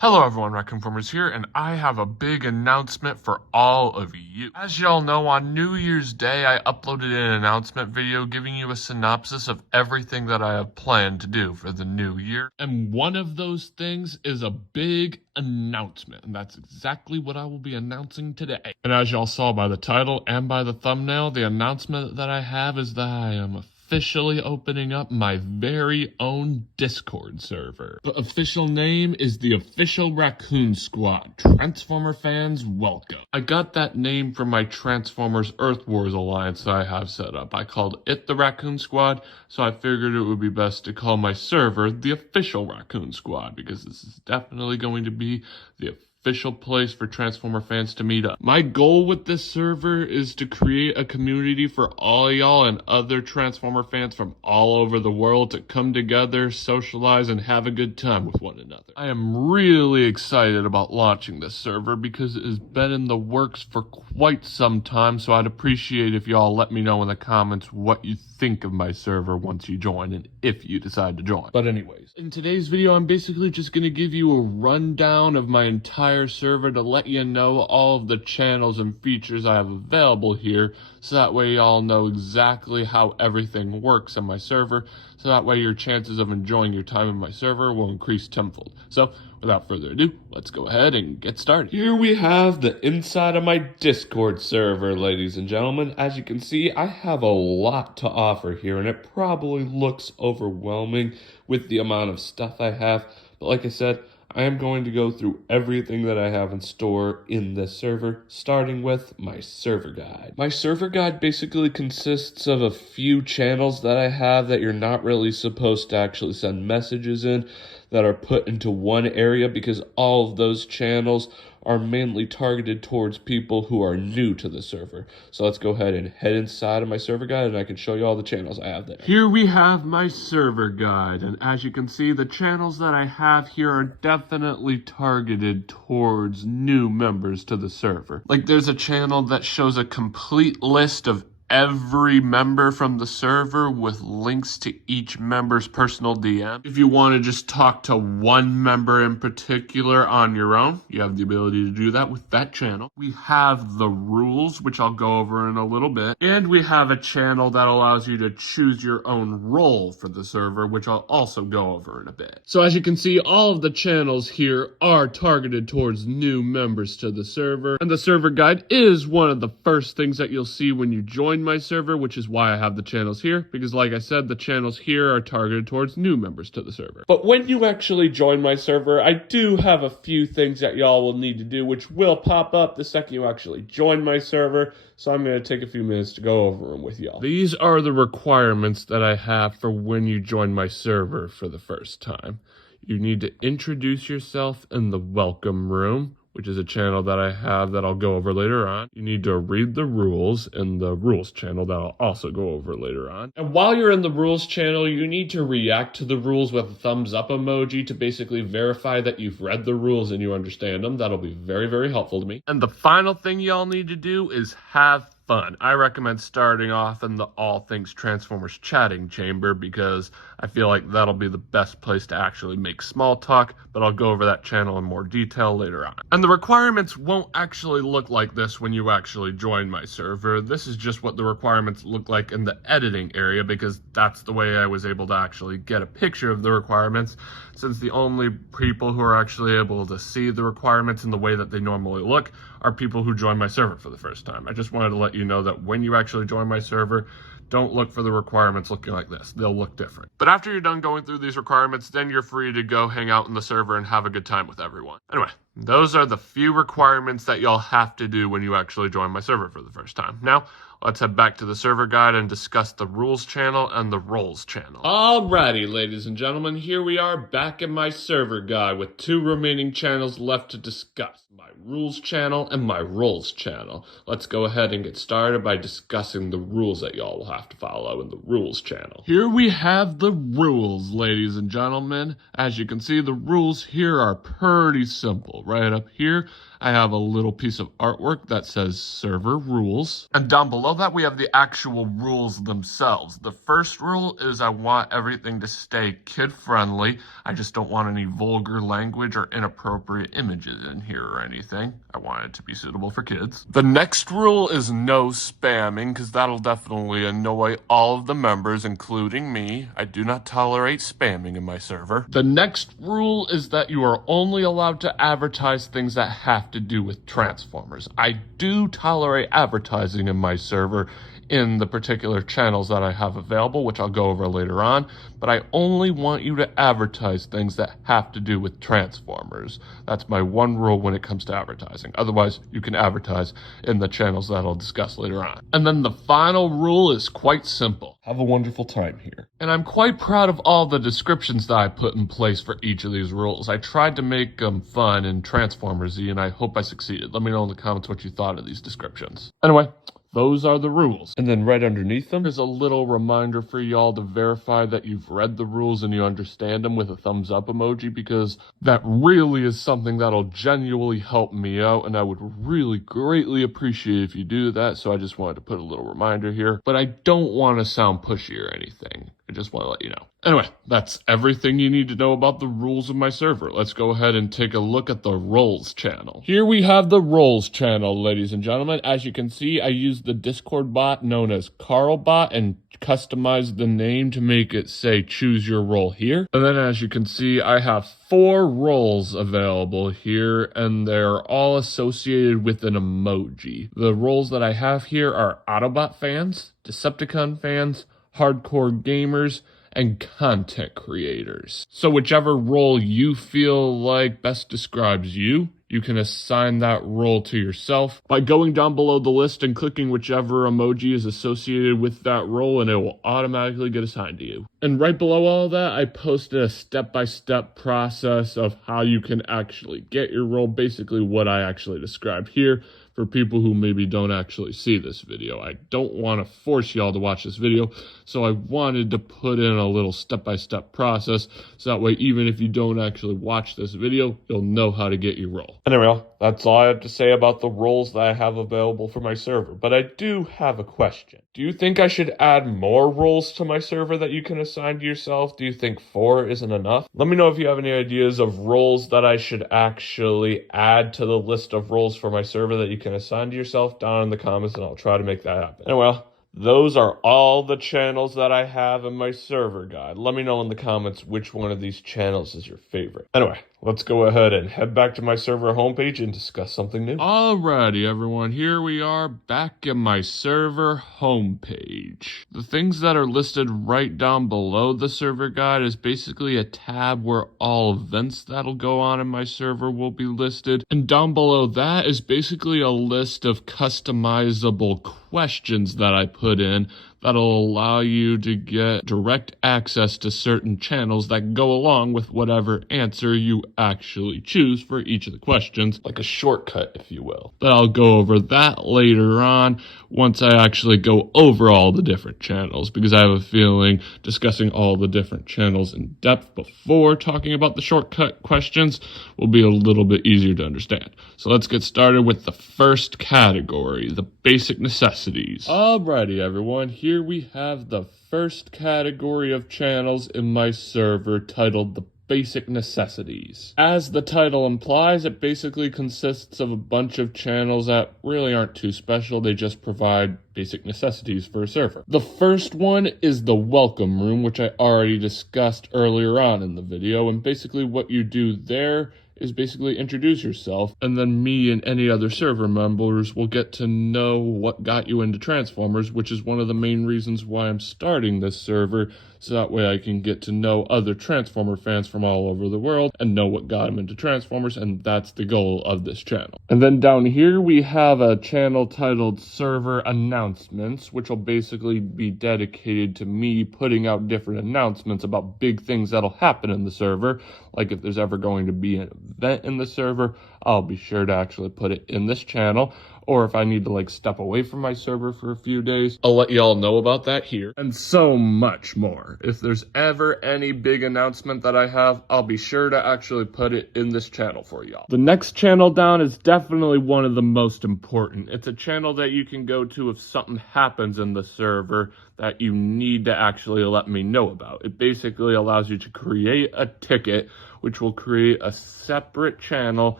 Hello everyone, Raccoon-Formers here, and I have a big announcement for all of you. As y'all know, on New Year's Day, I uploaded an announcement video giving you a synopsis of everything that I have planned to do for the new year. And one of those things is a big announcement, and that's exactly what I will be announcing today. And as y'all saw by the title and by the thumbnail, the announcement that I have is that I am officially opening up my very own Discord server. The official name is the official Raccoon Squad. Transformer fans, welcome. I got that name from my Transformers Earth Wars alliance that I have set up. I called it the Raccoon Squad, so I figured it would be best to call my server the official Raccoon Squad, because this is definitely going to be the official place for Transformer fans to meet up. My goal with this server is to create a community for all y'all and other Transformer fans from all over the world to come together, socialize, and have a good time with one another. I am really excited about launching this server because it has been in the works for quite some time, so I'd appreciate if y'all let me know in the comments what you think of my server once you join and if you decide to join. But anyways, in today's video, I'm basically just going to give you a rundown of my entire server to let you know all of the channels and features I have available here, so that way y'all know exactly how everything works on my server, so that way your chances of enjoying your time in my server will increase tenfold. So without further ado, let's go ahead and get started. Here we have the inside of my Discord server, ladies and gentlemen. As you can see, I have a lot to offer here, and it probably looks overwhelming with the amount of stuff I have, but like I said, I am going to go through everything that I have in store in this server, starting with my server guide. My server guide basically consists of a few channels that I have that you're not really supposed to actually send messages in, that are put into one area because all of those channels are mainly targeted towards people who are new to the server. So let's go ahead and head inside of my server guide and I can show you all the channels I have there. Here we have my server guide, and as you can see, the channels that I have here are definitely targeted towards new members to the server. Like, there's a channel that shows a complete list of every member from the server with links to each member's personal DM. If you want to just talk to one member in particular on your own, you have the ability to do that with that channel. We have the rules, which I'll go over in a little bit, and we have a channel that allows you to choose your own role for the server, which I'll also go over in a bit. So as you can see, all of the channels here are targeted towards new members to the server, and the server guide is one of the first things that you'll see when you join my server, which is why I have the channels here, because like I said, the channels here are targeted towards new members to the server. But when you actually join my server, I do have a few things that y'all will need to do, which will pop up the second you actually join my server, so I'm going to take a few minutes to go over them with y'all. These are the requirements that I have for when you join my server for the first time. You need to introduce yourself in the welcome room, which is a channel that I have that I'll go over later on. You need to read the rules in the rules channel that I'll also go over later on. And while you're in the rules channel, you need to react to the rules with a thumbs up emoji to basically verify that you've read the rules and you understand them. That'll be very, very helpful to me. And the final thing y'all need to do is have fun. I recommend starting off in the All Things Transformers chatting chamber because I feel like that'll be the best place to actually make small talk, but I'll go over that channel in more detail later on. And the requirements won't actually look like this when you actually join my server. This is just what the requirements look like in the editing area because that's the way I was able to actually get a picture of the requirements, since the only people who are actually able to see the requirements in the way that they normally look are people who join my server for the first time. I just wanted to let you know that when you actually join my server, don't look for the requirements looking like this. They'll look different. But after you're done going through these requirements, then you're free to go hang out in the server and have a good time with everyone. Anyway, those are the few requirements that y'all have to do when you actually join my server for the first time. Now, let's head back to the server guide and discuss the rules channel and the roles channel. Alrighty, ladies and gentlemen, here we are back in my server guide with two remaining channels left to discuss. My rules channel and my roles channel. Let's go ahead and get started by discussing the rules that y'all will have to follow in the rules channel. Here we have the rules, ladies and gentlemen. As you can see, the rules here are pretty simple. Right up here, I have a little piece of artwork that says server rules. And down below that, we have the actual rules themselves. The first rule is I want everything to stay kid-friendly. I just don't want any vulgar language or inappropriate images in here or anything. I want it to be suitable for kids. The next rule is no spamming, because that'll definitely annoy all of the members, including me. I do not tolerate spamming in my server. The next rule is that you are only allowed to advertise things that have to do with Transformers. I do tolerate advertising in my server in the particular channels that I have available, which I'll go over later on, but I only want you to advertise things that have to do with Transformers. That's my one rule when it comes to advertising. Otherwise, you can advertise in the channels that I'll discuss later on. And then the final rule is quite simple. Have a wonderful time here. And I'm quite proud of all the descriptions that I put in place for each of these rules. I tried to make them fun and Transformers-y, and I hope I succeeded. Let me know in the comments what you thought of these descriptions. Anyway, those are the rules. And then right underneath them is a little reminder for y'all to verify that you've read the rules and you understand them with a thumbs up emoji, because that really is something that'll genuinely help me out, and I would really greatly appreciate if you do that. So I just wanted to put a little reminder here, but I don't want to sound pushy or anything. I just want to let you know. Anyway, that's everything you need to know about the rules of my server. Let's go ahead and take a look at the roles channel. Here we have the roles channel, ladies and gentlemen. As you can see, I used the Discord bot known as CarlBot and customized the name to make it say choose your role here. And then as you can see, I have 4 roles available here, and they're all associated with an emoji. The roles that I have here are Autobot fans, Decepticon fans, hardcore gamers, and content creators. So whichever role you feel like best describes you, you can assign that role to yourself by going down below the list and clicking whichever emoji is associated with that role, and it will automatically get assigned to you. And right below all that, I posted a step-by-step process of how you can actually get your role, basically what I actually described here, for people who maybe don't actually see this video. I don't want to force y'all to watch this video, so I wanted to put in a little step-by-step process, so that way even if you don't actually watch this video, you'll know how to get your role. Anyway, that's all I have to say about the roles that I have available for my server, but I do have a question. Do you think I should add more roles to my server that you can assign to yourself? Do you think 4 isn't enough? Let me know if you have any ideas of roles that I should actually add to the list of roles for my server that you can assign to yourself down in the comments, and I'll try to make that happen. Anyway, those are all the channels that I have in my server guide. Let me know in the comments which one of these channels is your favorite. Anyway, let's go ahead and head back to my server homepage and discuss something new. Alrighty, everyone, here we are back in my server homepage. The things that are listed right down below the server guide is basically a tab where all events that'll go on in my server will be listed. And down below that is basically a list of customizable questions that I put in that'll allow you to get direct access to certain channels that go along with whatever answer you actually choose for each of the questions, like a shortcut, if you will. But I'll go over that later on once I actually go over all the different channels, because I have a feeling discussing all the different channels in depth before talking about the shortcut questions will be a little bit easier to understand. So let's get started with the first category, the basic necessities. Alrighty, everyone, here we have the first category of channels in my server titled the Basic Necessities. As the title implies, it basically consists of a bunch of channels that really aren't too special. They just provide basic necessities for a server. The first one is the welcome room, which I already discussed earlier on in the video, and basically what you do there is basically introduce yourself, and then me and any other server members will get to know what got you into Transformers, which is one of the main reasons why I'm starting this server, so that way I can get to know other Transformer fans from all over the world and know what got them into Transformers, and that's the goal of this channel. And then down here we have a channel titled Server Announcements, which will basically be dedicated to me putting out different announcements about big things that'll happen in the server. Like if there's ever going to be an event in the server, I'll be sure to actually put it in this channel. or if I need to like step away from my server for a few days, I'll let y'all know about that here, and so much more. If there's ever any big announcement that I have, I'll be sure to actually put it in this channel for y'all. The next channel down is definitely one of the most important. It's a channel that you can go to if something happens in the server that you need to actually let me know about. It basically allows you to create a ticket, which will create a separate channel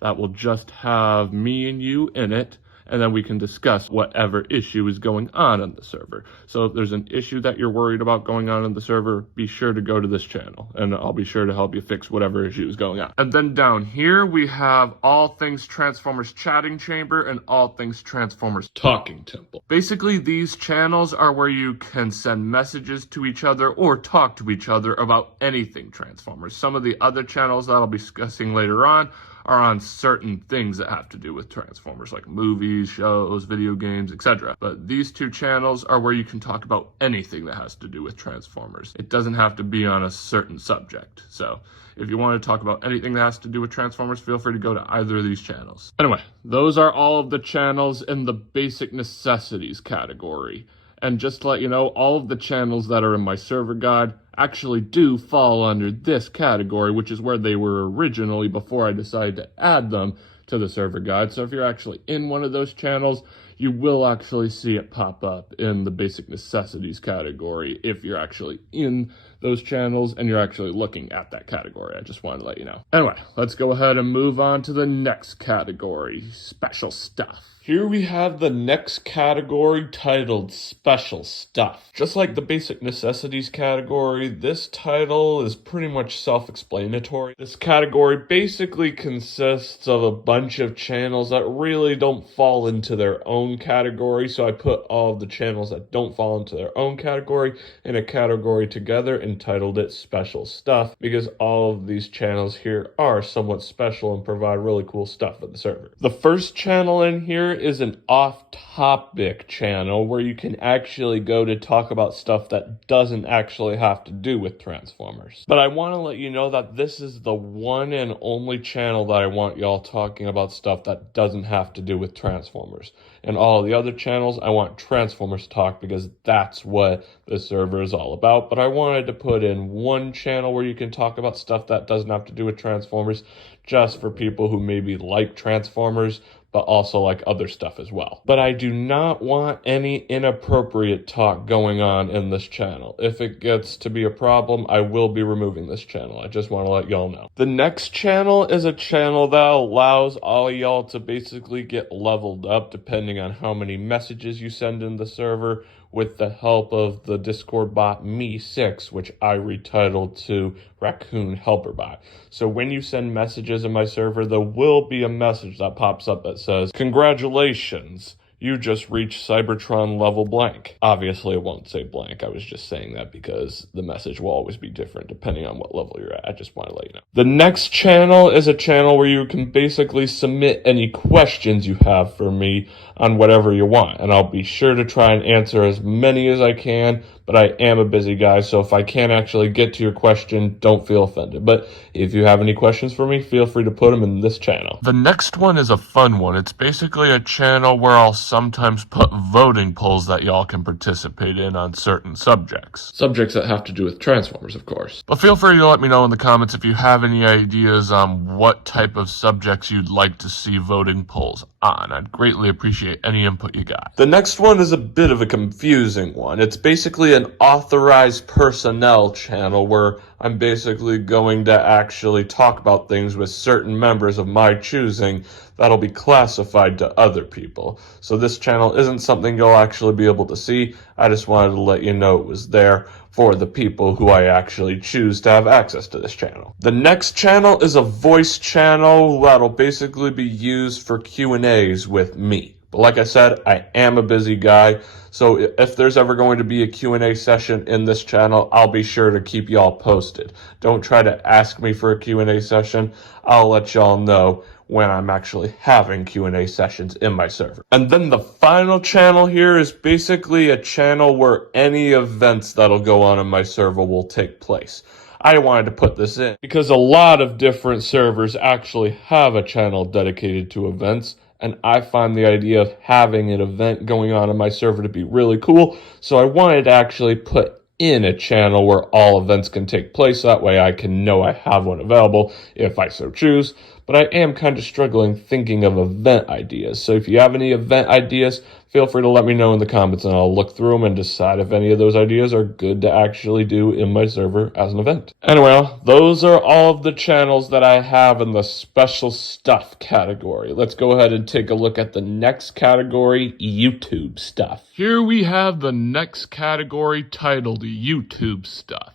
that will just have me and you in it, and then we can discuss whatever issue is going on in the server. So if there's an issue that you're worried about going on in the server, be sure to go to this channel, and I'll be sure to help you fix whatever issue is going on. And then down here, we have all things Transformers Chatting Chamber and all things Transformers Talking Temple. Basically, these channels are where you can send messages to each other or talk to each other about anything Transformers. Some of the other channels that I'll be discussing later on are on certain things that have to do with Transformers, like movies, shows, video games, etc. But these two channels are where you can talk about anything that has to do with Transformers. It doesn't have to be on a certain subject. So if you want to talk about anything that has to do with Transformers, feel free to go to either of these channels. Anyway, those are all of the channels in the Basic Necessities category. And just to let you know, all of the channels that are in my server guide actually do fall under this category, which is where they were originally before I decided to add them to the server guide. So if you're actually in one of those channels, you will actually see it pop up in the Basic Necessities category if you're actually in those channels and you're actually looking at that category. I just wanted to let you know. Anyway, let's go ahead and move on to the next category, special stuff. Here we have the next category titled Special Stuff. Just like the Basic Necessities category, this title is pretty much self-explanatory. This category basically consists of a bunch of channels that really don't fall into their own category, so I put all of the channels that don't fall into their own category in a category together and titled it Special Stuff, because all of these channels here are somewhat special and provide really cool stuff for the server. The first channel in here is an off-topic channel where you can actually go to talk about stuff that doesn't actually have to do with Transformers. But I want to let you know that this is the one and only channel that I want y'all talking about stuff that doesn't have to do with Transformers. And all the other channels, I want Transformers talk because that's what the server is all about. But I wanted to put in one channel where you can talk about stuff that doesn't have to do with Transformers, just for people who maybe like Transformers, but also like other stuff as well. But I do not want any inappropriate talk going on in this channel. If it gets to be a problem, I will be removing this channel. I just want to let y'all know. The next channel is a channel that allows all y'all to basically get leveled up depending on how many messages you send in the server, with the help of the Discord bot Me6, which I retitled to Raccoon Helper Bot. So when you send messages in my server, there will be a message that pops up that says, "Congratulations, you just reached Cybertron level blank." Obviously, it won't say blank. I was just saying that because the message will always be different depending on what level you're at. I just want to let you know. The next channel is a channel where you can basically submit any questions you have for me on whatever you want, and I'll be sure to try and answer as many as I can, but I am a busy guy, so if I can't actually get to your question, don't feel offended. But if you have any questions for me, feel free to put them in this channel. The next one is a fun one. It's basically a channel where I'll sometimes put voting polls that y'all can participate in on certain subjects. Subjects that have to do with Transformers, of course. But feel free to let me know in the comments if you have any ideas on what type of subjects you'd like to see voting polls on. I'd greatly appreciate any input you got. The next one is a bit of a confusing one. It's basically an authorized personnel channel where I'm basically going to actually talk about things with certain members of my choosing that'll be classified to other people. So this channel isn't something you'll actually be able to see. I just wanted to let you know it was there for the people who I actually choose to have access to this channel. The next channel is a voice channel that'll basically be used for Q&As with me. But like I said, I am a busy guy, so if there's ever going to be a Q&A session in this channel, I'll be sure to keep y'all posted. Don't try to ask me for a Q&A session. I'll let y'all know when I'm actually having Q&A sessions in my server. And then the final channel here is basically a channel where any events that'll go on in my server will take place. I wanted to put this in because a lot of different servers actually have a channel dedicated to events, and I find the idea of having an event going on in my server to be really cool, so I wanted to actually put in a channel where all events can take place. That way I can know I have one available if I so choose. But I am kind of struggling thinking of event ideas. So if you have any event ideas, feel free to let me know in the comments and I'll look through them and decide if any of those ideas are good to actually do in my server as an event. Anyway, those are all of the channels that I have in the special stuff category. Let's go ahead and take a look at the next category, YouTube stuff. Here we have the next category titled YouTube stuff.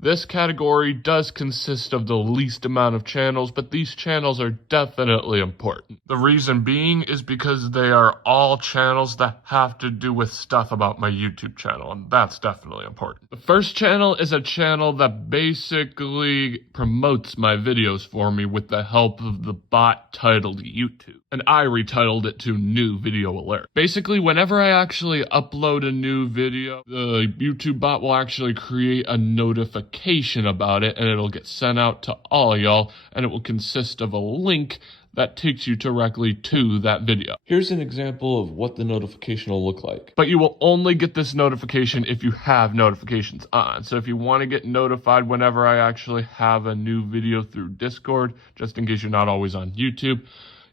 This category does consist of the least amount of channels, but these channels are definitely important. The reason being is because they are all channels that have to do with stuff about my YouTube channel, and that's definitely important. The first channel is a channel that basically promotes my videos for me with the help of the bot titled YouTube, and I retitled it to New Video Alert. Basically, whenever I actually upload a new video, the YouTube bot will actually create a notification about it, and it'll get sent out to all y'all, and it will consist of a link that takes you directly to that video. Here's an example of what the notification will look like. But you will only get this notification if you have notifications on. So if you want to get notified whenever I actually have a new video through Discord, just in case you're not always on YouTube,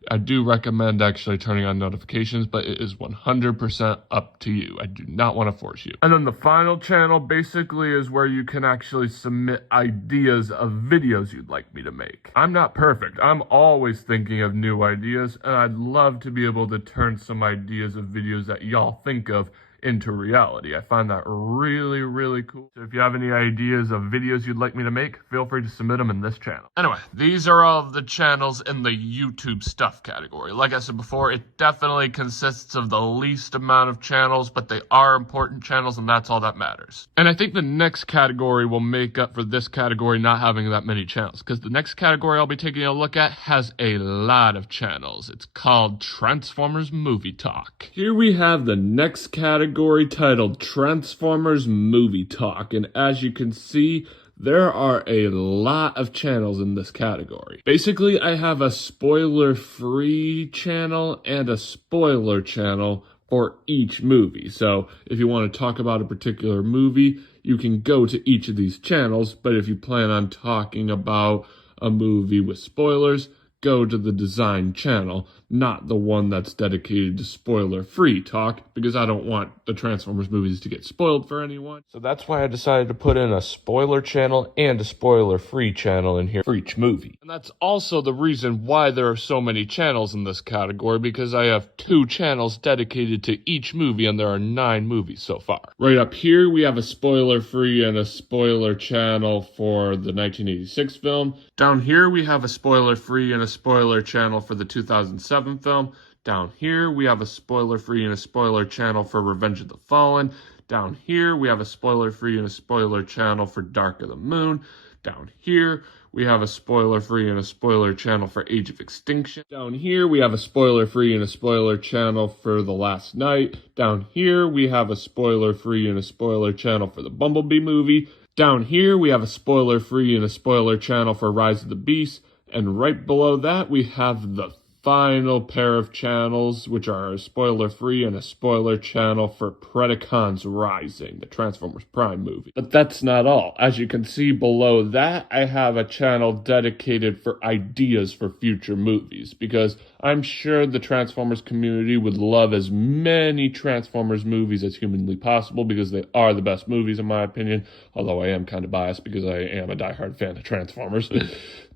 I do recommend actually turning on notifications, but it is 100% up to you. I do not want to force you. And then the final channel basically is where you can actually submit ideas of videos you'd like me to make. I'm not perfect. I'm always thinking of new ideas, and I'd love to be able to turn some ideas of videos that y'all think of into reality. I find that really, really cool. So if you have any ideas of videos you'd like me to make, feel free to submit them in this channel. Anyway, these are all of the channels in the YouTube stuff category. Like I said before, it definitely consists of the least amount of channels, but they are important channels, and that's all that matters. And I think the next category will make up for this category not having that many channels, because the next category I'll be taking a look at has a lot of channels. It's called Transformers Movie Talk. Here we have the next category titled Transformers Movie Talk, and as you can see, there are a lot of channels in this category. Basically, I have a spoiler-free channel and a spoiler channel for each movie. So if you want to talk about a particular movie, you can go to each of these channels, but if you plan on talking about a movie with spoilers, go to the design channel, not the one that's dedicated to spoiler-free talk, because I don't want the Transformers movies to get spoiled for anyone. So that's why I decided to put in a spoiler channel and a spoiler-free channel in here for each movie. And that's also the reason why there are so many channels in this category, because I have 2 channels dedicated to each movie, and there are 9 movies so far. Right up here, we have a spoiler-free and a spoiler channel for the 1986 film. Down here, we have a spoiler-free and a spoiler channel for the 2007 film. Down here, we have a spoiler-free and a spoiler channel for Revenge of the Fallen. Down here, we have a spoiler-free and a spoiler channel for Dark of the Moon. Down here, we have a spoiler-free and a spoiler channel for Age of Extinction. Down here, we have a spoiler-free and a spoiler channel for The Last Night. Down here, we have a spoiler-free and a spoiler channel for the Bumblebee movie. Down here, we have a spoiler-free and a spoiler channel for Rise of the Beast. And right below that, we have the final pair of channels, which are a spoiler-free and a spoiler channel for Predacons Rising, the Transformers Prime movie. But that's not all. As you can see below that, I have a channel dedicated for ideas for future movies, because I'm sure the Transformers community would love as many Transformers movies as humanly possible, because they are the best movies in my opinion, although I am kind of biased because I am a diehard fan of Transformers.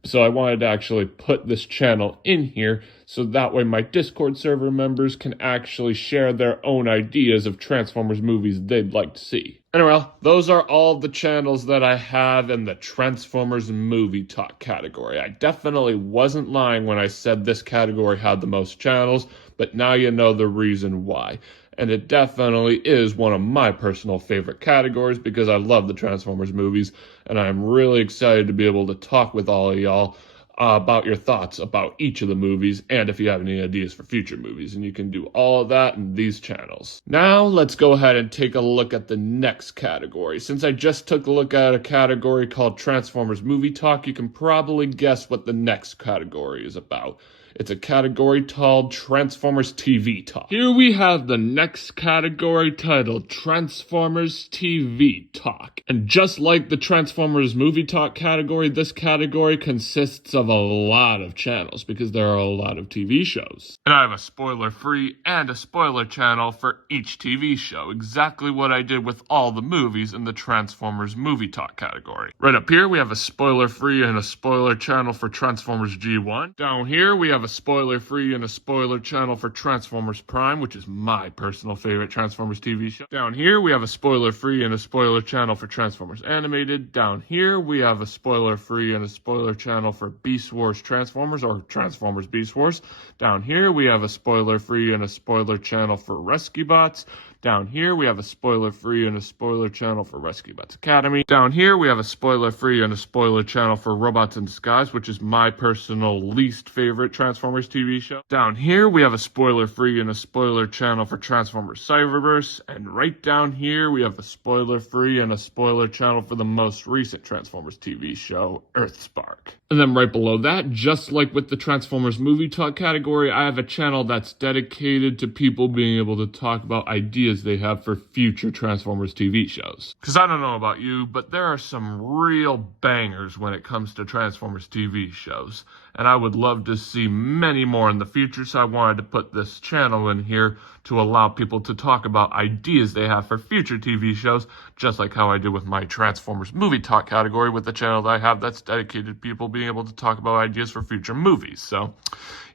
So I wanted to actually put this channel in here so that way my Discord server members can actually share their own ideas of Transformers movies they'd like to see. Anyway, those are all the channels that I have in the Transformers Movie Talk category. I definitely wasn't lying when I said this category had the most channels, but now you know the reason why. And it definitely is one of my personal favorite categories because I love the Transformers movies, and I'm really excited to be able to talk with all of y'all about your thoughts about each of the movies and if you have any ideas for future movies. And you can do all of that in these channels. Now let's go ahead and take a look at the next category. Since I just took a look at a category called Transformers Movie Talk, you can probably guess what the next category is about. It's a category called Transformers TV Talk. Here we have the next category titled Transformers TV Talk. And just like the Transformers Movie Talk category, this category consists of a lot of channels because there are a lot of TV shows. And I have a spoiler-free and a spoiler channel for each TV show, exactly what I did with all the movies in the Transformers Movie Talk category. Right up here, we have a spoiler-free and a spoiler channel for Transformers G1. Down here, we have a spoiler-free and a spoiler channel for Transformers Prime, which is my personal favorite Transformers TV show. Down here, we have a spoiler-free and a spoiler channel for Transformers Animated. Down here, we have a spoiler-free and a spoiler channel for Beast Wars Transformers, or Transformers Beast Wars. Down here, we have a spoiler-free and a spoiler channel for Rescue Bots. Down here, we have a spoiler-free and a spoiler channel for Rescue Bots Academy. Down here, we have a spoiler-free and a spoiler channel for Robots in Disguise, which is my personal least favorite Transformers TV show. Down here, we have a spoiler-free and a spoiler channel for Transformers Cyberverse. And right down here, we have a spoiler-free and a spoiler channel for the most recent Transformers TV show, Earthspark. And then right below that, just like with the Transformers Movie Talk category, I have a channel that's dedicated to people being able to talk about ideas they have for future Transformers TV shows. Because I don't know about you, but there are some real bangers when it comes to Transformers TV shows. And I would love to see many more in the future, so I wanted to put this channel in here to allow people to talk about ideas they have for future TV shows, just like how I did with my Transformers Movie Talk category with the channel that I have that's dedicated to people being able to talk about ideas for future movies. So,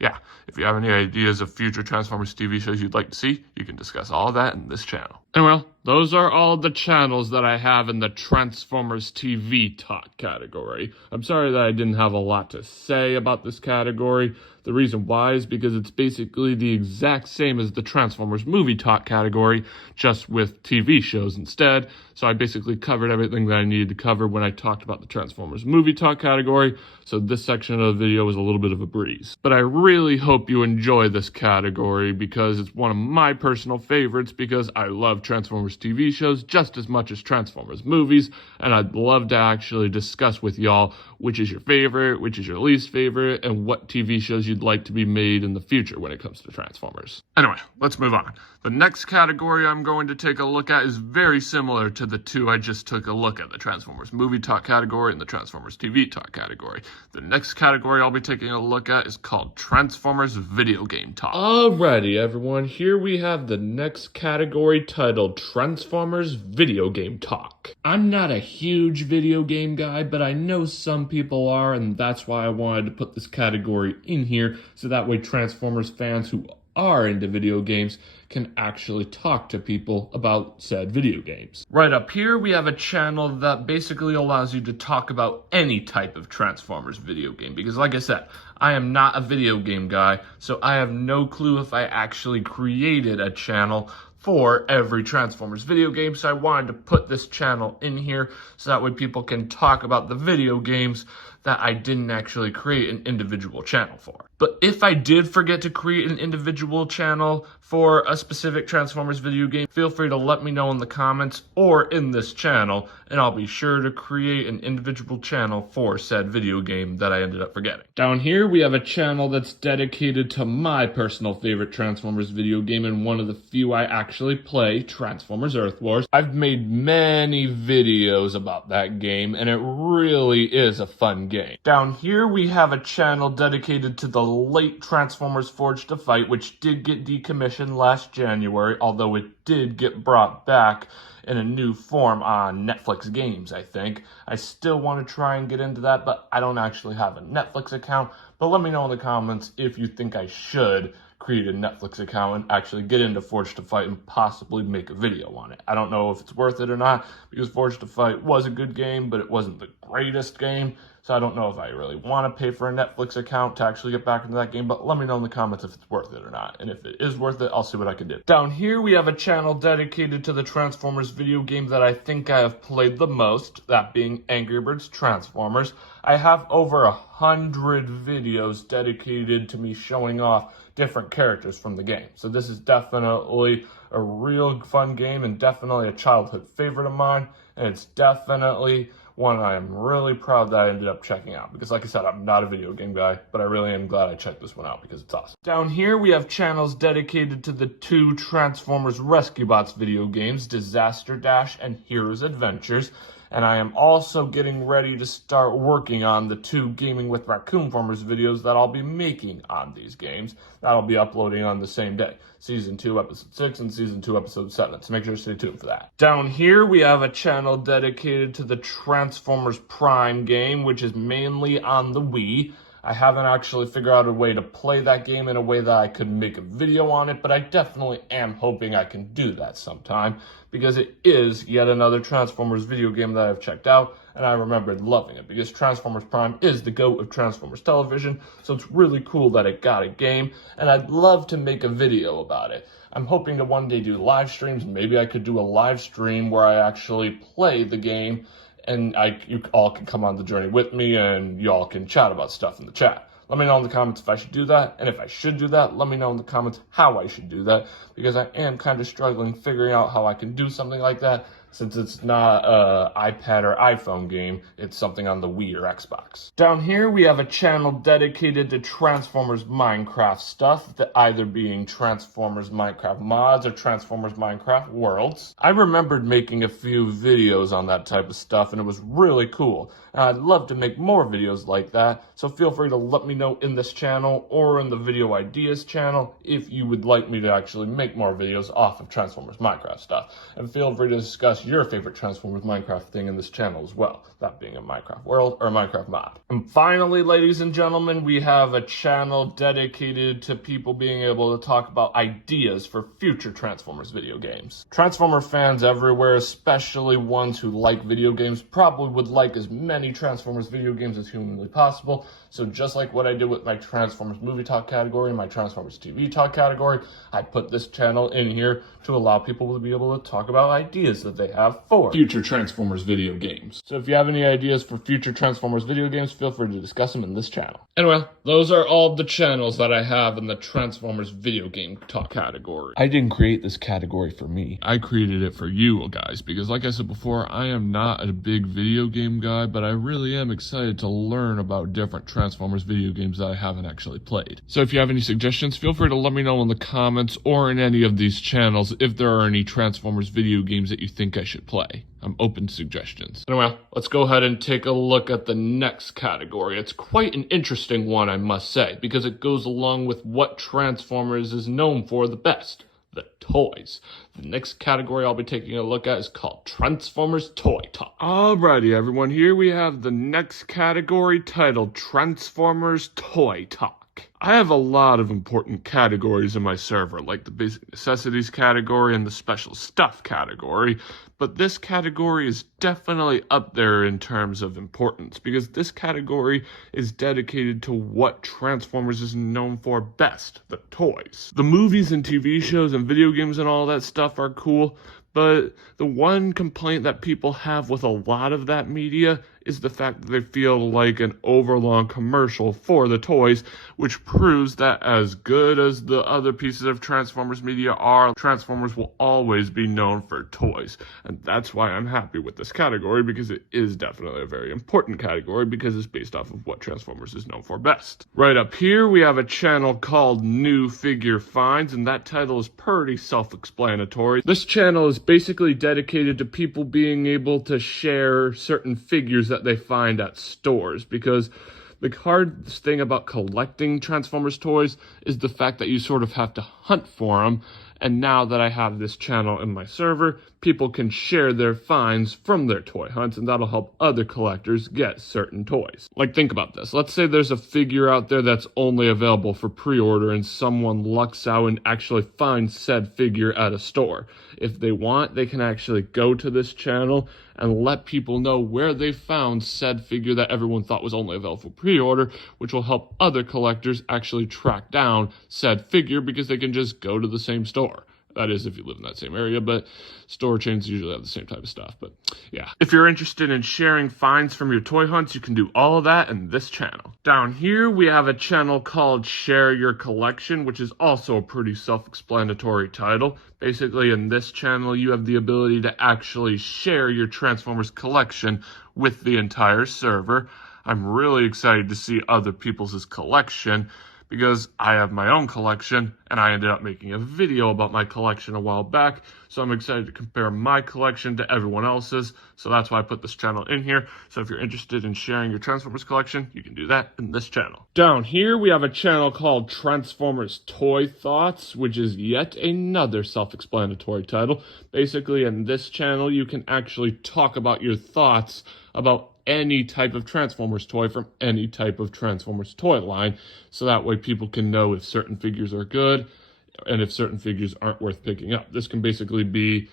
yeah, if you have any ideas of future Transformers TV shows you'd like to see, you can discuss all of that in this channel. And well, those are all the channels that I have in the Transformers TV Talk category. I'm sorry that I didn't have a lot to say about this category. The reason why is because it's basically the exact same as the Transformers Movie Talk category, just with TV shows instead. So I basically covered everything that I needed to cover when I talked about the Transformers Movie Talk category. So this section of the video was a little bit of a breeze. But I really hope you enjoy this category because it's one of my personal favorites because I love Transformers TV shows just as much as Transformers movies. And I'd love to actually discuss with y'all which is your favorite, which is your least favorite, and what TV shows you'd like to be made in the future when it comes to Transformers. Anyway, let's move on. The next category I'm going to take a look at is very similar to the two I just took a look at, the Transformers Movie Talk category and the Transformers TV Talk category. The next category I'll be taking a look at is called Transformers Video Game Talk. Alrighty, everyone, here we have the next category titled Transformers Video Game Talk. I'm not a huge video game guy, but I know some people are, and that's why I wanted to put this category in here, so that way Transformers fans who are into video games can actually talk to people about said video games. Right up here, we have a channel that basically allows you to talk about any type of Transformers video game. Because like I said, I am not a video game guy, so I have no clue if I actually created a channel for every Transformers video game. So I wanted to put this channel in here so that way people can talk about the video games that I didn't actually create an individual channel for. But if I did forget to create an individual channel for a specific Transformers video game, feel free to let me know in the comments or in this channel, and I'll be sure to create an individual channel for said video game that I ended up forgetting. Down here, we have a channel that's dedicated to my personal favorite Transformers video game and one of the few I actually play, Transformers Earth Wars. I've made many videos about that game, and it really is a fun game. Down here, we have a channel dedicated to the late Transformers Forged to Fight, which did get decommissioned last January, although it did get brought back in a new form on Netflix Games, I think. I still want to try and get into that, but I don't actually have a Netflix account. But let me know in the comments if you think I should create a Netflix account and actually get into Forged to Fight and possibly make a video on it. I don't know if it's worth it or not, because Forged to Fight was a good game, but it wasn't the greatest game. so I don't know if I really want to pay for a Netflix account to actually get back into that game, but let me know in the comments if it's worth it or not, and if it is worth it, I'll see what I can do. Down here, we have a channel dedicated to the Transformers video game that I think I have played the most, that being Angry Birds Transformers. I have over 100 videos dedicated to me showing off different characters from the game. So this is definitely a real fun game and definitely a childhood favorite of mine. And it's definitely one I am really proud that I ended up checking out. Because like I said, I'm not a video game guy, but I really am glad I checked this one out because it's awesome. Down here, we have channels dedicated to the two Transformers Rescue Bots video games, Disaster Dash and Heroes Adventures. And I am also getting ready to start working on the two Gaming with Raccoon-Formers videos that I'll be making on these games. That I'll be uploading on the same day. Season 2, Episode 6, and Season 2, Episode 7. So make sure to stay tuned for that. Down here, we have a channel dedicated to the Transformers Prime game, which is mainly on the Wii. I haven't actually figured out a way to play that game in a way that I could make a video on it, but I definitely am hoping I can do that sometime, because it is yet another Transformers video game that I've checked out, and I remembered loving it, because Transformers Prime is the GOAT of Transformers television, so it's really cool that it got a game, and I'd love to make a video about it. I'm hoping to one day do live streams. Maybe I could do a live stream where I actually play the game, and you all can come on the journey with me, and y'all can chat about stuff in the chat. Let me know in the comments if I should do that, and if I should do that, let me know in the comments how I should do that, because I am kind of struggling figuring out how I can do something like that, since it's not an iPad or iPhone game, it's something on the Wii or Xbox. Down here, we have a channel dedicated to Transformers Minecraft stuff, either being Transformers Minecraft mods or Transformers Minecraft worlds. I remembered making a few videos on that type of stuff, and it was really cool. And I'd love to make more videos like that, so feel free to let me know in this channel or in the Video Ideas channel if you would like me to actually make more videos off of Transformers Minecraft stuff. And feel free to discuss your favorite Transformers Minecraft thing in this channel as well, that being a Minecraft world or a Minecraft mod. And finally, ladies and gentlemen, we have a channel dedicated to people being able to talk about ideas for future Transformers video games. Transformer fans everywhere, especially ones who like video games, probably would like as many Transformers video games as humanly possible. So just like what I did with my Transformers movie talk category and my Transformers TV talk category, I put this channel in here to allow people to be able to talk about ideas that they have for future Transformers video games. So if you have any ideas for future Transformers video games, feel free to discuss them in this channel. Anyway, those are all the channels that I have in the Transformers video game talk category. I didn't create this category for me. I created it for you guys, because like I said before, I am not a big video game guy, but I really am excited to learn about different Transformers video games that I haven't actually played. So if you have any suggestions, feel free to let me know in the comments or in any of these channels if there are any Transformers video games that you think I should play. I'm open to suggestions. Anyway, let's go ahead and take a look at the next category. It's quite an interesting one, I must say, because it goes along with what Transformers is known for the best: the toys. The next category I'll be taking a look at is called Transformers Toy Talk. Alrighty, everyone, here we have the next category titled Transformers Toy Talk. I have a lot of important categories in my server, like the Basic Necessities category and the Special Stuff category, but this category is definitely up there in terms of importance, because this category is dedicated to what Transformers is known for best: the toys. The movies and TV shows and video games and all that stuff are cool, but the one complaint that people have with a lot of that media is the fact that they feel like an overlong commercial for the toys, which proves that as good as the other pieces of Transformers media are, Transformers will always be known for toys. And that's why I'm happy with this category, because it is definitely a very important category, because it's based off of what Transformers is known for best. Right up here, we have a channel called New Figure Finds, and that title is pretty self-explanatory. This channel is basically dedicated to people being able to share certain figures that they find at stores, because the hardest thing about collecting Transformers toys is the fact that you sort of have to hunt for them, And now that I have this channel in my server, people can share their finds from their toy hunts, and that'll help other collectors get certain toys. Like, think about this. Let's say there's a figure out there that's only available for pre-order and someone lucks out and actually finds said figure at a store. If they want, they can actually go to this channel and let people know where they found said figure that everyone thought was only available for pre-order, which will help other collectors actually track down said figure because they can just go to the same store. That is, if you live in that same area, but store chains usually have the same type of stuff. But yeah, if you're interested in sharing finds from your toy hunts, you can do all of that in this channel. Down here, we have a channel called Share Your Collection, which is also a pretty self-explanatory title. Basically, in this channel, you have the ability to actually share your Transformers collection with the entire server. I'm really excited to see other people's collection, because I have my own collection, and I ended up making a video about my collection a while back, so I'm excited to compare my collection to everyone else's, so that's why I put this channel in here. So if you're interested in sharing your Transformers collection, you can do that in this channel. Down here, we have a channel called Transformers Toy Thoughts, which is yet another self-explanatory title. Basically, in this channel, you can actually talk about your thoughts about any type of Transformers toy from any type of Transformers toy line, so that way people can know if certain figures are good and if certain figures aren't worth picking up. This can basically be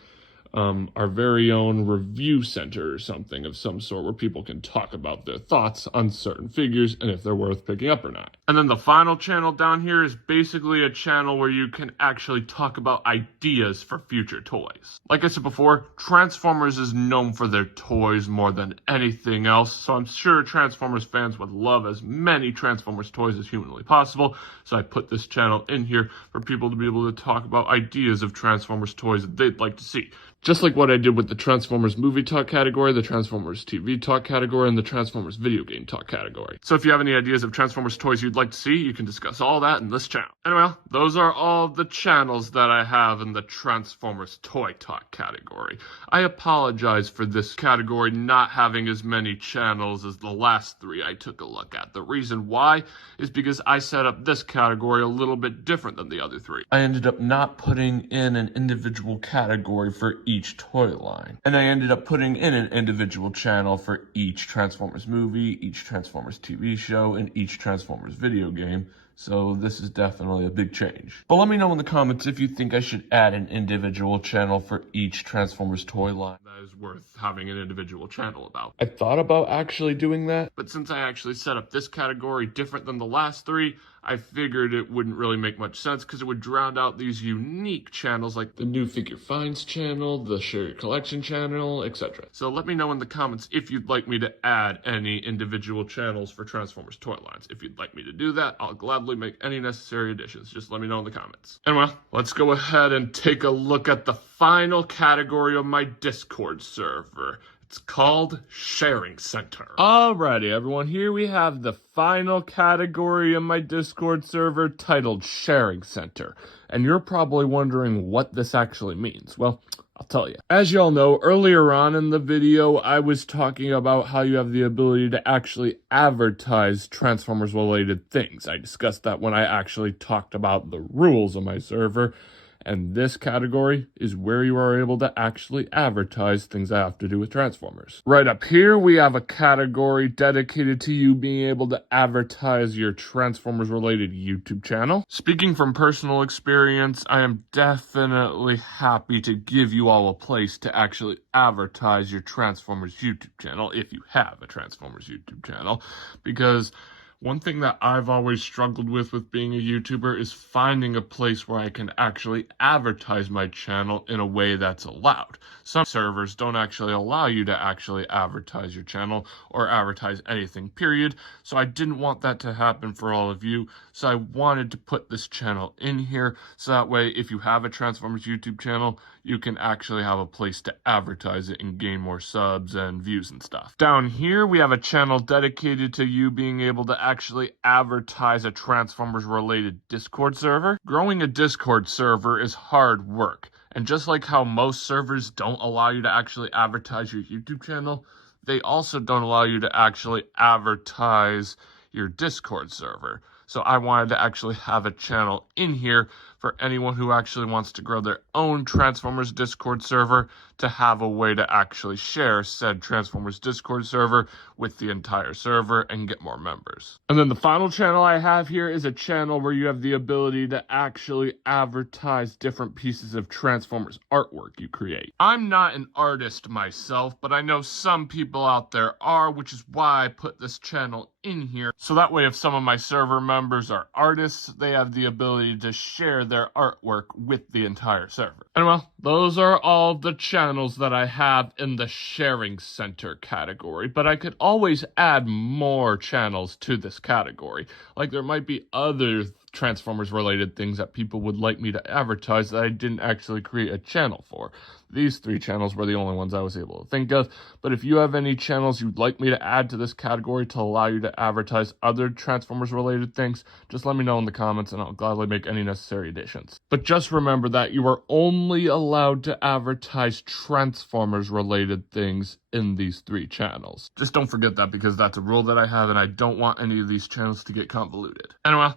our very own review center or something of some sort, where people can talk about their thoughts on certain figures and if they're worth picking up or not. And then the final channel down here is basically a channel where you can actually talk about ideas for future toys. Like I said before, Transformers is known for their toys more than anything else, so I'm sure Transformers fans would love as many Transformers toys as humanly possible, so I put this channel in here for people to be able to talk about ideas of Transformers toys that they'd like to see. Just like what I did with the Transformers movie talk category, the Transformers TV talk category, and the Transformers video game talk category. So if you have any ideas of Transformers toys you'd like to see, you can discuss all that in this channel. Anyway, those are all the channels that I have in the Transformers toy talk category. I apologize for this category not having as many channels as the last three I took a look at. The reason why is because I set up this category a little bit different than the other three. I ended up not putting in an individual category for each toy line, and I ended up putting in an individual channel for each Transformers movie, each Transformers TV show, and each Transformers video game. So this is definitely a big change. But let me know in the comments if you think I should add an individual channel for each Transformers toy line that is worth having an individual channel about. I thought about actually doing that, but since I actually set up this category different than the last three, I figured it wouldn't really make much sense because it would drown out these unique channels like the New Figure Finds channel, the Share Your Collection channel, etc. So let me know in the comments if you'd like me to add any individual channels for Transformers toy lines. If you'd like me to do that, I'll gladly make any necessary additions. Just let me know in the comments. Anyway, let's go ahead and take a look at the final category of my Discord server. It's called Sharing Center. Alrighty, everyone, here we have the final category in my Discord server titled Sharing Center. And you're probably wondering what this actually means. Well, I'll tell you. As y'all know, earlier on in the video, I was talking about how you have the ability to actually advertise Transformers-related things. I discussed that when I actually talked about the rules of my server. And this category is where you are able to actually advertise things that have to do with Transformers. Right up here, we have a category dedicated to you being able to advertise your Transformers-related YouTube channel. Speaking from personal experience, I am definitely happy to give you all a place to actually advertise your Transformers YouTube channel, if you have a Transformers YouTube channel, because one thing that I've always struggled with being a YouTuber is finding a place where I can actually advertise my channel in a way that's allowed. Some servers don't actually allow you to actually advertise your channel or advertise anything, period. So I didn't want that to happen for all of you. So I wanted to put this channel in here so that way if you have a Transformers YouTube channel, you can actually have a place to advertise it and gain more subs and views and stuff. Down here, we have a channel dedicated to you being able to actually advertise a Transformers-related Discord server. Growing a Discord server is hard work, and just like how most servers don't allow you to actually advertise your YouTube channel, they also don't allow you to actually advertise your Discord server. So I wanted to actually have a channel in here for for anyone who actually wants to grow their own Transformers Discord server to have a way to actually share said Transformers Discord server with the entire server and get more members. And then the final channel I have here is a channel where you have the ability to actually advertise different pieces of Transformers artwork you create. I'm not an artist myself, but I know some people out there are, which is why I put this channel in here. So that way, if some of my server members are artists, they have the ability to share their artwork with the entire server. And well, those are all the channels that I have in the sharing center category, but I could always add more channels to this category. Like there might be other Transformers related things that people would like me to advertise that I didn't actually create a channel for. These 3 channels were the only ones I was able to think of, but if you have any channels you'd like me to add to this category to allow you to advertise other Transformers related things, just let me know in the comments and I'll gladly make any necessary additions. But just remember that you are only allowed to advertise Transformers related things in these 3 channels. Just don't forget that, because that's a rule that I have and I don't want any of these channels to get convoluted. Anyway,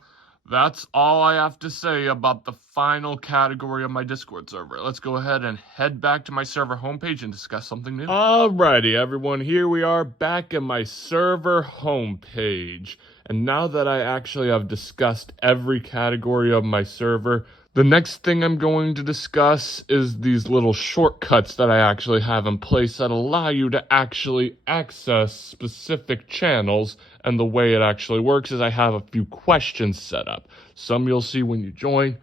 that's all I have to say about the final category of my Discord server. Let's go ahead and head back to my server homepage and discuss something new. Alrighty, everyone, here we are back at my server homepage. And now that I actually have discussed every category of my server, the next thing I'm going to discuss is these little shortcuts that I actually have in place that allow you to actually access specific channels. And the way it actually works is I have a few questions set up. Some you'll see when you join,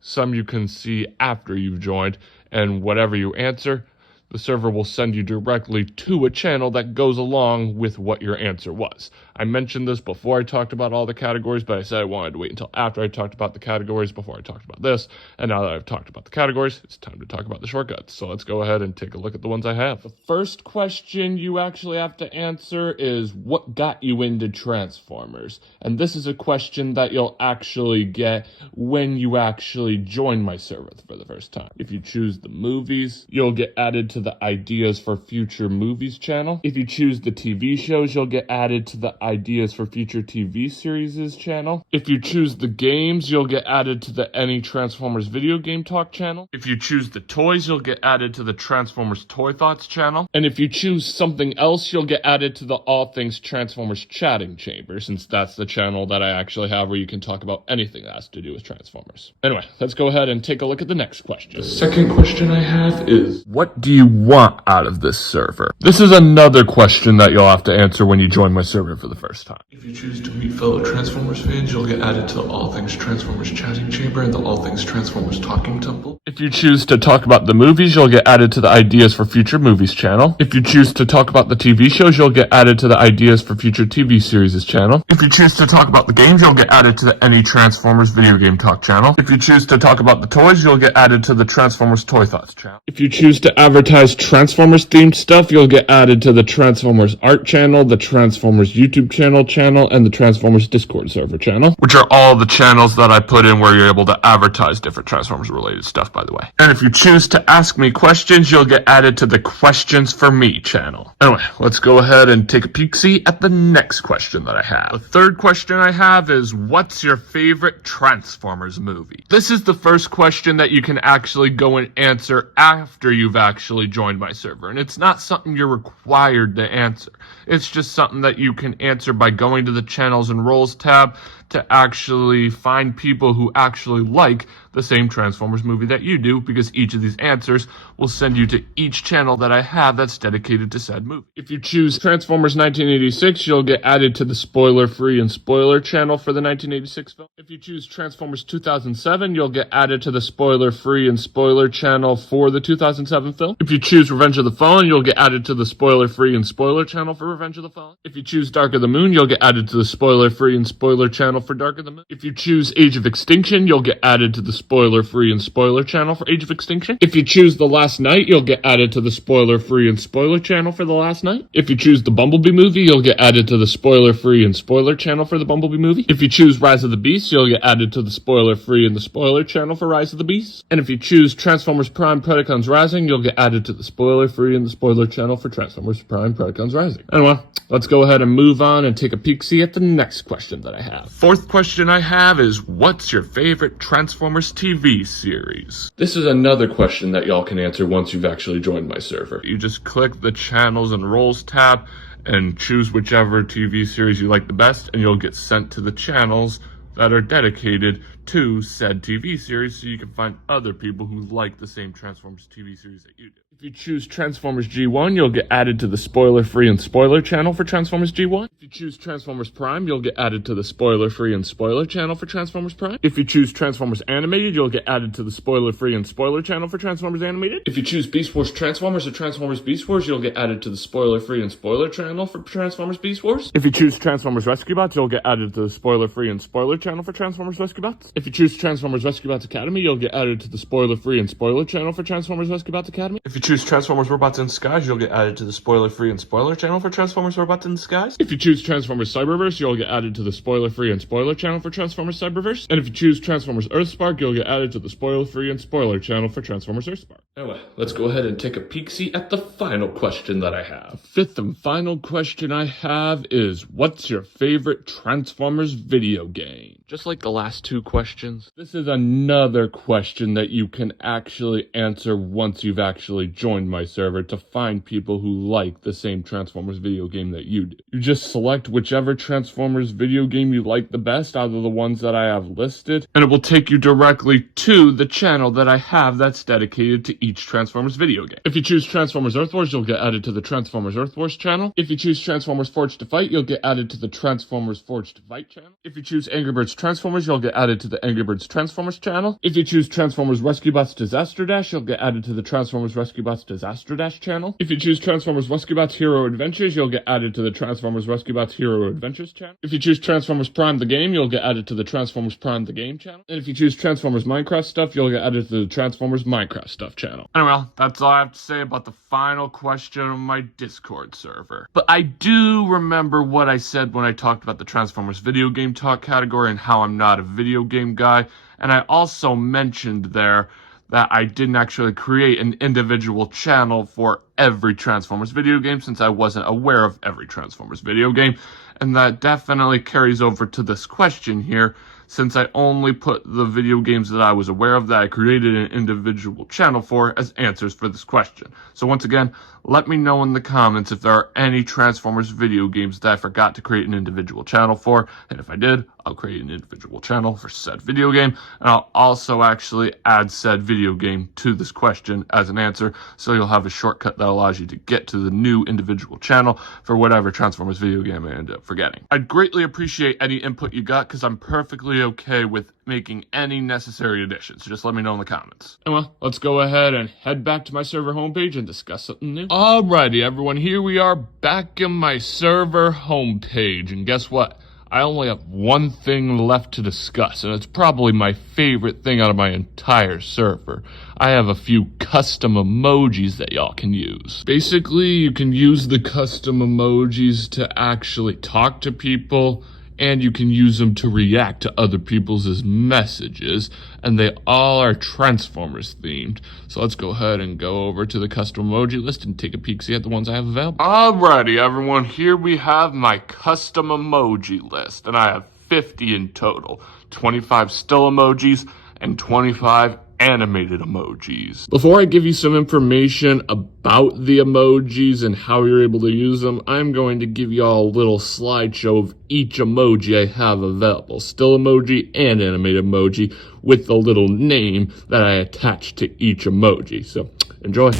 some you can see after you've joined, and whatever you answer, the server will send you directly to a channel that goes along with what your answer was. I mentioned this before I talked about all the categories, but I said I wanted to wait until after I talked about the categories before I talked about this. And now that I've talked about the categories, it's time to talk about the shortcuts. So let's go ahead and take a look at the ones I have. The first question you actually have to answer is, what got you into Transformers? And this is a question that you'll actually get when you actually join my server for the first time. If you choose the movies, you'll get added to the Ideas for Future Movies channel. If you choose the TV shows, you'll get added to the Ideas for Future TV Series channel. If you choose the games, you'll get added to the Any Transformers Video Game Talk channel. If you choose the toys, you'll get added to the Transformers Toy Thoughts channel. And if you choose something else, you'll get added to the All Things Transformers Chatting Chamber, since that's the channel that I actually have where you can talk about anything that has to do with Transformers. Anyway, let's go ahead and take a look at the next question. The second question I have is, what do you want out of this server? This is another question that you'll have to answer when you join my server for the first time. If you choose to meet fellow Transformers fans, you'll get added to the All Things Transformers Chatting Chamber and the All Things Transformers Talking Temple. If you choose to talk about the movies, you'll get added to the Ideas for Future Movies channel. If you choose to talk about the TV shows, you'll get added to the Ideas for Future TV Series channel. If you choose to talk about the games, you'll get added to the Any Transformers Video Game Talk channel. If you choose to talk about the toys, you'll get added to the Transformers Toy Thoughts channel. If you choose to advertise Transformers themed stuff, you'll get added to the Transformers Art channel, the Transformers YouTube channel, and the Transformers Discord server channel, which are all the channels that I put in where you're able to advertise different Transformers related stuff, by the way. And if you choose to ask me questions, you'll get added to the Questions for Me channel. Anyway, let's go ahead and take a peek-see at the next question that I have. The third question I have is, what's your favorite Transformers movie? This is the first question that you can actually go and answer after you've actually joined my server, and it's not something you're required to answer. It's just something that you can answer by going to the Channels and Roles tab to actually find people who actually like the same Transformers movie that you do, because each of these answers will send you to each channel that I have that's dedicated to said movie. If you choose Transformers 1986, you'll get added to the spoiler-free and spoiler channel for the 1986 film. If you choose Transformers 2007, you'll get added to the spoiler-free and spoiler channel for the 2007 film. If you choose Revenge of the Fallen, you'll get added to the spoiler-free and spoiler channel for Revenge of the Fallen. If you choose Dark of the Moon, you'll get added to the spoiler-free and spoiler channel for Dark of the Moon. If you choose Age of Extinction, you'll get added to the spoiler-free and spoiler channel for Age of Extinction. If you choose The Last Night, you'll get added to the spoiler-free and spoiler channel for The Last Night. If you choose the Bumblebee movie, you'll get added to the spoiler-free and spoiler channel for the Bumblebee movie. If you choose Rise of the Beasts, you'll get added to the spoiler-free and the spoiler channel for Rise of the Beasts. And if you choose Transformers Prime Predacons Rising, you'll get added to the spoiler-free and the spoiler channel for Transformers Prime Predacons Rising. Anyway, let's go ahead and move on and take a peek-see at the next question that I have. fourth question I have is, what's your favorite Transformers TV series? This is another question that y'all can answer once you've actually joined my server. You just click the channels and roles tab and choose whichever TV series you like the best, and you'll get sent to the channels that are dedicated to said TV series, so you can find other people who like the same Transformers TV series that you do. If you choose Transformers G1, you'll get added to the spoiler-free and spoiler channel for Transformers G1. If you choose Transformers Prime, you'll get added to the spoiler-free and spoiler channel for Transformers Prime. If you choose Transformers Animated, you'll get added to the spoiler-free and spoiler channel for Transformers Animated. If you choose Beast Wars Transformers or Transformers Beast Wars, you'll get added to the spoiler-free and spoiler channel for Transformers Beast Wars. If you choose Transformers Rescue Bots, you'll get added to the spoiler-free and spoiler channel for Transformers Rescue Bots. If you choose Transformers Rescue Bots Academy, you'll get added to the spoiler-free and spoiler channel for Transformers Rescue Bots Academy. If you choose Transformers Robots in Disguise, you'll get added to the spoiler-free and spoiler channel for Transformers Robots in Disguise. If you choose Transformers Cyberverse, you'll get added to the spoiler-free and spoiler channel for Transformers Cyberverse. And if you choose Transformers Earthspark, you'll get added to the spoiler-free and spoiler channel for Transformers Earthspark. Anyway, let's go ahead and take a peek-see at the final question that I have. The fifth and final question I have is, what's your favorite Transformers video game? Just like the last two questions, this is another question that you can actually answer once you've actually joined my server to find people who like the same Transformers video game that you do. You just select whichever Transformers video game you like the best out of the ones that I have listed, and it will take you directly to the channel that I have that's dedicated to each Transformers video game. If you choose Transformers Earth Wars, you'll get added to the Transformers Earth Wars channel. If you choose Transformers Forged to Fight, you'll get added to the Transformers Forged to Fight channel. If you choose Angry Birds Transformers, you'll get added to the Angry Birds Transformers channel. If you choose Transformers Rescue Bots Disaster Dash, you'll get added to the Transformers Rescue Bots Disaster Dash channel. If you choose Transformers Rescue Bots Hero Adventures, you'll get added to the Transformers Rescue Bots Hero Adventures channel. If you choose Transformers Prime the Game, you'll get added to the Transformers Prime the Game channel. And if you choose Transformers Minecraft Stuff, you'll get added to the Transformers Minecraft Stuff channel. Anyway, that's all I have to say about the final question on my Discord server. But I do remember what I said when I talked about the Transformers video game talk category and how I'm not a video game guy. And I also mentioned there that I didn't actually create an individual channel for every Transformers video game since I wasn't aware of every Transformers video game. And that definitely carries over to this question here, since I only put the video games that I was aware of that I created an individual channel for as answers for this question. So once again, let me know in the comments if there are any Transformers video games that I forgot to create an individual channel for, and if I did, I'll create an individual channel for said video game, and I'll also actually add said video game to this question as an answer, so you'll have a shortcut that allows you to get to the new individual channel for whatever Transformers video game I end up forgetting. I'd greatly appreciate any input you got, because I'm perfectly okay with making any necessary additions. Just let me know in the comments. And well, let's go ahead and head back to my server homepage and discuss something new. Alrighty, everyone, here we are back in my server homepage, and guess what? I only have one thing left to discuss, and it's probably my favorite thing out of my entire server. I have a few custom emojis that y'all can use. Basically, you can use the custom emojis to actually talk to people, and you can use them to react to other people's messages, and they all are Transformers themed. So let's go ahead and go over to the custom emoji list and take a peek, see at the ones I have available. Alrighty, everyone, here we have my custom emoji list, and I have 50 in total. 25 still emojis and 25 animated emojis. Before I give you some information about the emojis and how you're able to use them, I'm going to give you all a little slideshow of each emoji I have available. Still emoji and animated emoji with the little name that I attach to each emoji. So enjoy.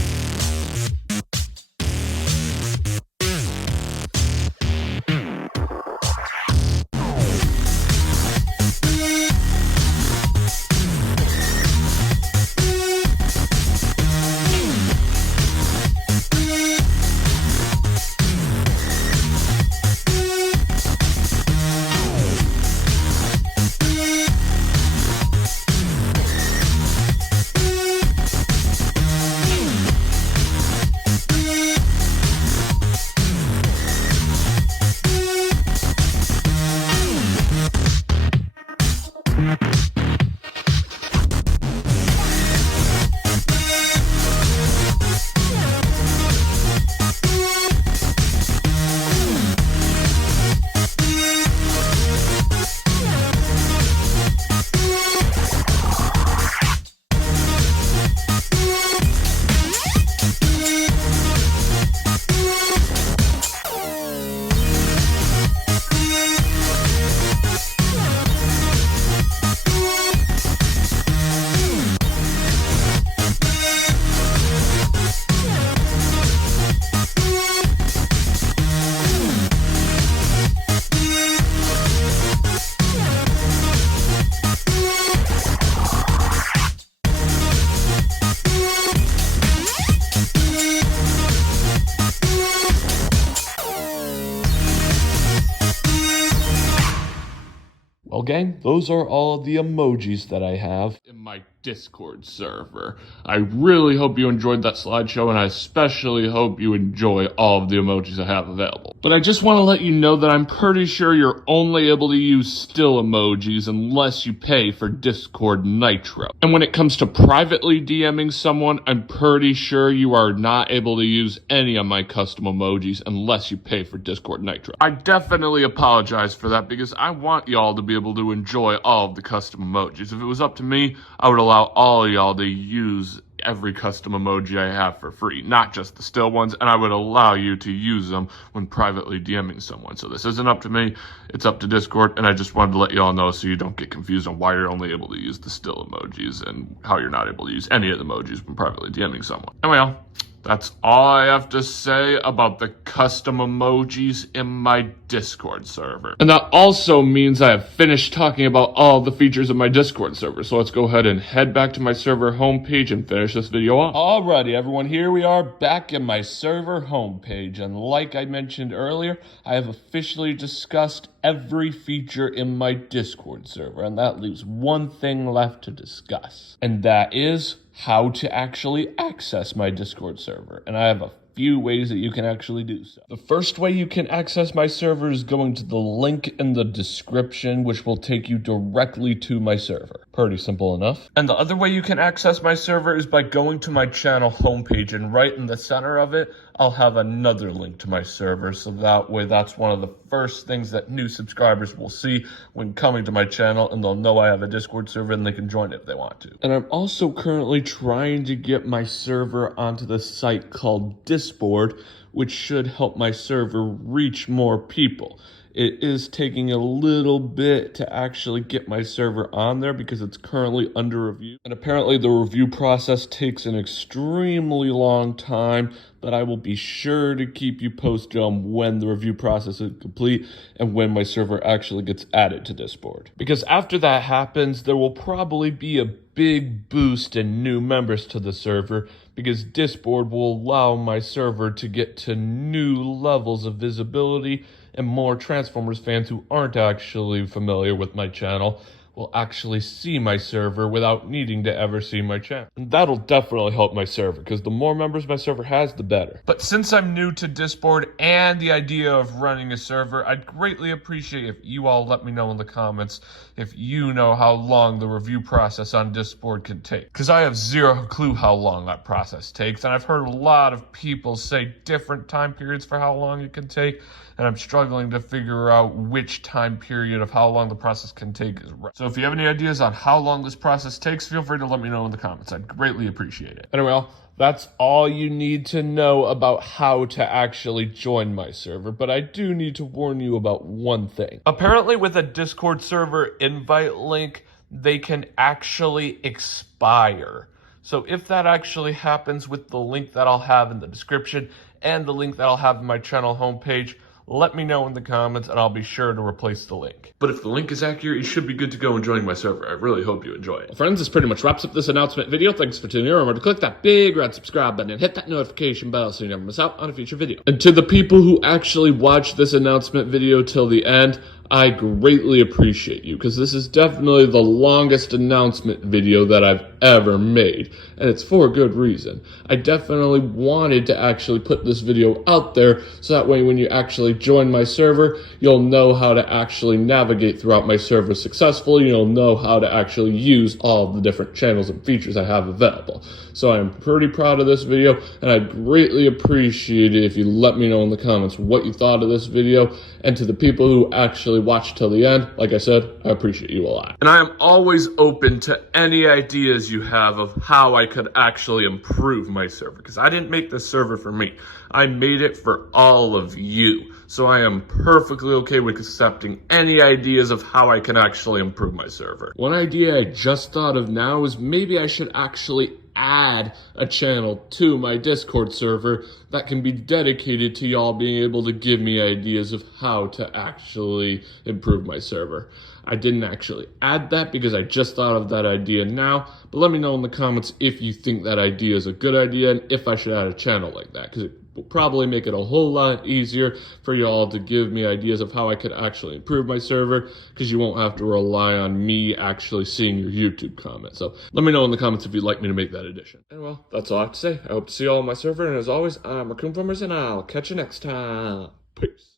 Well, gang, those are all of the emojis that I have in my Discord server. I really hope you enjoyed that slideshow, and I especially hope you enjoy all of the emojis I have available. But I just want to let you know that I'm pretty sure you're only able to use still emojis unless you pay for Discord Nitro. And when it comes to privately DMing someone, I'm pretty sure you are not able to use any of my custom emojis unless you pay for Discord Nitro. I definitely apologize for that because I want y'all to be able to enjoy all of the custom emojis. If it was up to me, I would allow all y'all to use every custom emoji I have for free, not just the still ones, and I would allow you to use them when privately DMing someone. So this isn't up to me, it's up to Discord, and I just wanted to let you all know so you don't get confused on why you're only able to use the still emojis and how you're not able to use any of the emojis when privately DMing someone. Anyway, that's all I have to say about the custom emojis in my Discord server. And that also means I have finished talking about all the features of my Discord server. So let's go ahead and head back to my server homepage and finish this video off. Alrighty, everyone, here we are back in my server homepage. And like I mentioned earlier, I have officially discussed every feature in my Discord server. And that leaves one thing left to discuss. And that is how to actually access my Discord server. And I have a few ways that you can actually do so. The first way you can access my server is going to the link in the description, which will take you directly to my server. Pretty simple enough. And the other way you can access my server is by going to my channel homepage, and right in the center of it, I'll have another link to my server, so that way that's one of the first things that new subscribers will see when coming to my channel, and they'll know I have a Discord server and they can join it if they want to. And I'm also currently trying to get my server onto the site called Discord, which should help my server reach more people. It is taking a little bit to actually get my server on there because it's currently under review. And apparently the review process takes an extremely long time, but I will be sure to keep you posted on when the review process is complete and when my server actually gets added to Discord. Because after that happens, there will probably be a big boost in new members to the server because Discord will allow my server to get to new levels of visibility, and more Transformers fans who aren't actually familiar with my channel will actually see my server without needing to ever see my channel. And that'll definitely help my server, because the more members my server has, the better. But since I'm new to Discord and the idea of running a server, I'd greatly appreciate if you all let me know in the comments if you know how long the review process on Discord can take. Because I have zero clue how long that process takes, and I've heard a lot of people say different time periods for how long it can take, and I'm struggling to figure out which time period of how long the process can take is right. So if you have any ideas on how long this process takes, feel free to let me know in the comments. I'd greatly appreciate it. Anyway, that's all you need to know about how to actually join my server, but I do need to warn you about one thing. Apparently with a Discord server invite link, they can actually expire. So if that actually happens with the link that I'll have in the description and the link that I'll have in my channel homepage, let me know in the comments and I'll be sure to replace the link. But if the link is accurate, you should be good to go and join my server. I really hope you enjoy it. Well, friends, this pretty much wraps up this announcement video. Thanks for tuning in. Remember to click that big red subscribe button and hit that notification bell so you never miss out on a future video. And to the people who actually watched this announcement video till the end, I greatly appreciate you, because this is definitely the longest announcement video that I've ever made, and it's for a good reason. I definitely wanted to actually put this video out there so that way when you actually join my server, you'll know how to actually navigate throughout my server successfully. You'll know how to actually use all the different channels and features I have available. So I'm pretty proud of this video, and I'd greatly appreciate it if you let me know in the comments what you thought of this video. And to the people who actually watched till the end, like I said, I appreciate you a lot. And I am always open to any ideas you have of how I could actually improve my server, because I didn't make this server for me. I made it for all of you. So I am perfectly okay with accepting any ideas of how I can actually improve my server. One idea I just thought of now is maybe I should actually add a channel to my Discord server that can be dedicated to y'all being able to give me ideas of how to actually improve my server. I didn't actually add that because I just thought of that idea now. But let me know in the comments if you think that idea is a good idea and if I should add a channel like that, because it will probably make it a whole lot easier for y'all to give me ideas of how I could actually improve my server, because you won't have to rely on me actually seeing your YouTube comments. So let me know in the comments if you'd like me to make that addition. And well, that's all I have to say. I hope to see you all on my server, and as always, I'm Raccoon-Formers, and I'll catch you next time. Peace.